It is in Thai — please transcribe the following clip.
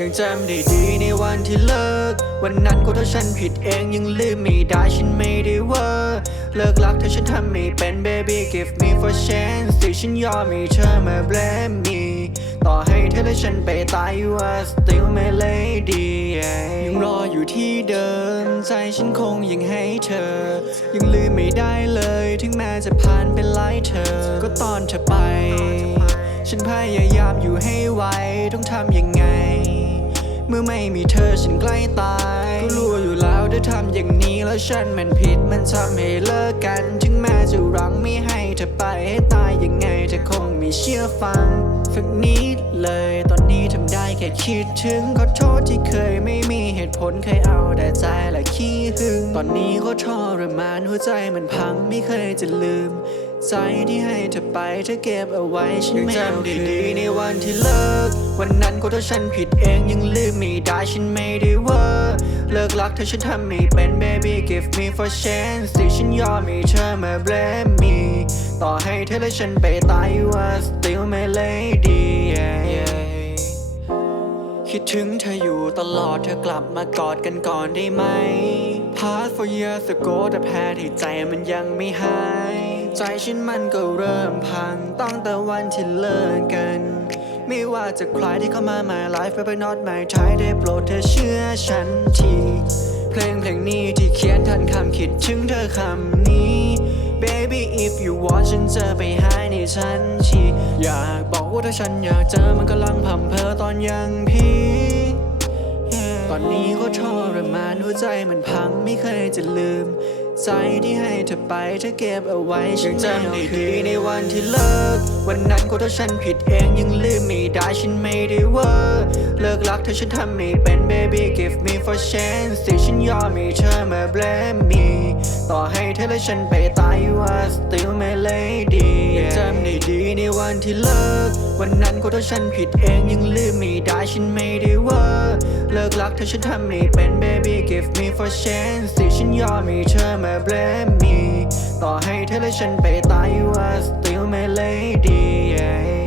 ยังจำได้ดีในวันที่เลิก วันนั้นก็ถ้าฉันผิดเองยังลืมไม่ได้ฉันไม่ได้เวอร์เลิกรักเธอฉันทำไม่เป็น baby give me for chance ที่ฉันยอมให้เธอมา blame me ต่อให้เธอและฉันไปตาย you are still my lady yeah ยังรออยู่ที่เดิม ใจฉันคงยังให้เธอ ยังลืมไม่ได้เลย ถึงแม้จะผ่านไปหลายเธอ ก็ตอนเธอไป ฉันพยายามอยู่ให้ไวต้องทำยังไง เมื่อไม่มีเธอฉันใกล้ตายก็รู้อยู่แล้วเธอทำอย่างนี้แล้วฉันมันผิดมันทำให้เลิกกัน ถึงแม้จะรังไม่ให้เธอไปให้ตายยังไงเธอคงไม่เชื่อฟังสักนิดเลยตอนนี้ทำได้แค่คิดถึงขอโทษที่เคยไม่มีเหตุผลเคยเอาแต่ใจและขี้หึง ตอนนี้ก็ทรมานหัวใจมันพังไม่เคยจะลืม ใจที่ให้เธอไปเธอเก็บเอาไว้ฉันไม่เอาดีในวันที่เลิก วันนั้นก็ถ้าฉันผิดเองยังลืมไม่ได้ฉันไม่ได้เวอร์เลิกรักเธอฉันทำไม่เป็น baby give me for chance ที่ฉันยอมให้เธอมา blame me ต่อให้เธอและฉันไปตาย you are still my lady yeah, yeah. คิดถึงเธออยู่ตลอดเธอกลับมากอดกันก่อนได้ไหม Past for years ago แต่แพ้ที่ใจมันยังไม่หาย ใจฉันมันก็เริ่มพังตั้งแต่วันที่เลิกกัน ไม่ว่าจะใครที่เข้ามา my life but not my time ได้โปรดเธอเชื่อฉันที เพลงเพลงนี้ที่เขียนทันคำคิดถึงเธอคำนี้ Baby if you want ฉันจะไปหาในทันที อยากบอกว่าถ้าฉันอยากเจอมันกำลังพัมเพอตอนยังพีคตอนนี้ก็ทรมานหัวใจมันพังไม่เคยจะลืม ใจที่ให้เธอไปเธอเก็บเอาไว้ฉันจำได้ดีในวันที่เลิก วันนั้นก็ถ้าฉันผิดเองยังลืมไม่ได้ฉันไม่ได้เวอร์เลิกรักเธอฉันทำไม่เป็น baby give me for chance ที่ฉันยอมให้เธอมา blame me ต่อให้เธอและฉันไปตาย you are still my lady ยังจำได้ดีในวันที่เลิก วันนั้นก็ถ้าฉันผิดเองยังลืม เลิกรักเธอฉันทำไม่เป็น baby give me for chance สิฉันยอมให้เธอมา blame me ต่อให้เธอและฉันไปตาย you are still my lady yeah